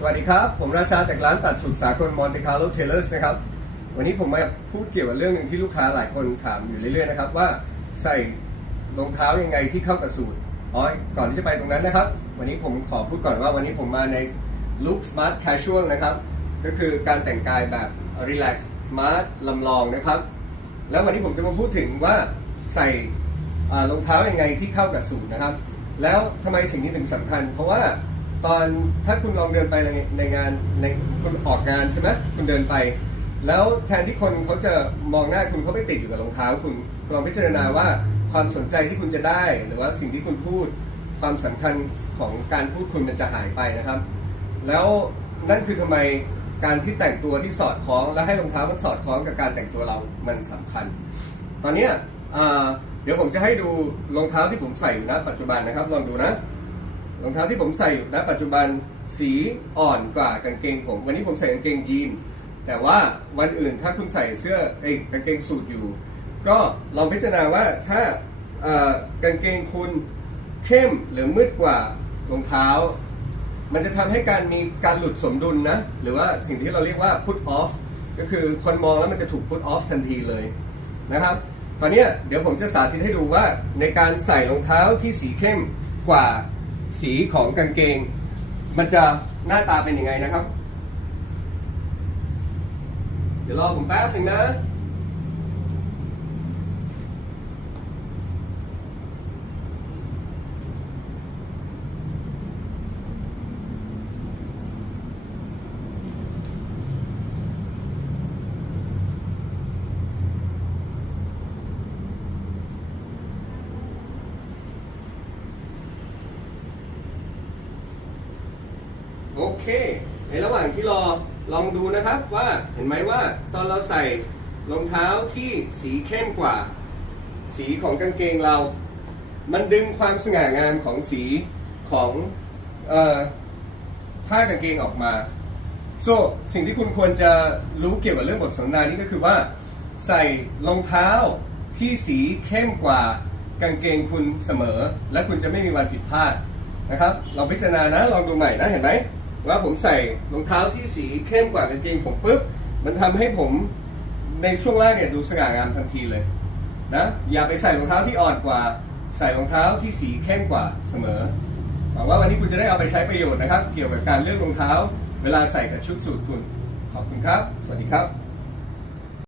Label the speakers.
Speaker 1: สวัสดีครับ ผมราชาจากร้านตัดสุดสากลมอนติคาร์โลเทเลอร์สนะครับ วันนี้ผมมาพูดเกี่ยวกับเรื่องหนึ่งที่ลูกค้าหลายคนถามอยู่เรื่อยๆนะครับว่าใส่รองเท้ายังไงที่เข้ากับสูตรอ๋อก่อนที่จะไปตรงนั้นนะครับ วันนี้ผมขอพูดก่อนว่าวันนี้ผมมาในลุค smart casual นะครับ ก็คือการแต่งกายแบบ relax smart ลำลองนะครับ แล้ววันนี้ผมจะมาพูดถึงว่าใส่รองเท้ายังไงที่เข้ากับสูทนะครับ แล้วทำไมสิ่งนี้ถึงสำคัญ เพราะว่า ตอนถ้าคุณลองเดินไปในในงานในคุณออกงานใช่ไหมคุณเดินไป แล้วแทนที่คนเขาจะมองหน้าคุณเขาไปติดอยู่กับรองเท้าคุณลองพิจารณาว่าความสนใจที่คุณจะได้ หรือว่าสิ่งที่คุณพูดความสำคัญของการพูดคุณมันจะหายไปนะครับ แล้วนั่นคือทำไมการที่แต่งตัวที่สอดคล้อง และให้รองเท้ามันสอดคล้องกับการแต่งตัวเรามันสำคัญ ตอนนี้เดี๋ยวผมจะให้ดูรองเท้าที่ผมใส่อยู่ณปัจจุบันนะครับลองดูนะ รองเท้าที่ผมใส่อยู่ณปัจจุบันสีอ่อนกว่ากางเกงผม วันนี้ผมใส่กางเกงยีนแต่ว่าวันอื่นถ้าคุณใส่เสื้อไอ้กางเกงสูทอยู่ ก็ลองพิจารณาว่าถ้ากางเกงคุณเข้มหรือมืดกว่ารองเท้า มันจะทำให้การมีการหลุดสมดุลนะ หรือว่าสิ่งที่เราเรียกว่า put off ก็คือคนมองแล้วมันจะถูก put off ทันทีเลยนะครับ ตอนนี้เดี๋ยวผมจะสาธิตให้ดูว่าในการใส่รองเท้าที่สีเข้มกว่า สีของกางเกง มันจะหน้าตาเป็นยังไงนะครับ เดี๋ยวรอผมแป๊บหนึ่งนะ โอเค ในระหว่างที่รอลองดูนะครับว่าเห็นไหมว่าตอนเราใส่รองเท้าที่สีเข้มกว่า สีของกางเกงเรา มันดึงความสง่างามของสีของผ้ากางเกงออกมา so สิ่งที่คุณควรจะรู้เกี่ยวกับเรื่องบทสนทนานี้ก็คือว่า ใส่รองเท้าที่สีเข้มกว่ากางเกงคุณเสมอ และคุณจะไม่มีวันผิดพลาดนะครับลองพิจารณานะ ลองดูใหม่นะ เห็นไหม ว่าผมใส่รองเท้าที่สีเข้มกว่ากางเกงผมปุ๊บมันทำให้ผมในช่วงแรกเนี่ยดูสง่างามทันทีเลยนะอย่าไปใส่รองเท้าที่อ่อนกว่า ใส่รองเท้าที่สีเข้มกว่าเสมอหวังว่าวันนี้คุณจะได้เอาไปใช้ประโยชน์นะครับ เกี่ยวกับการเลือกรองเท้า เวลาใส่กับชุดสูทคุณขอบคุณครับ สวัสดีครับ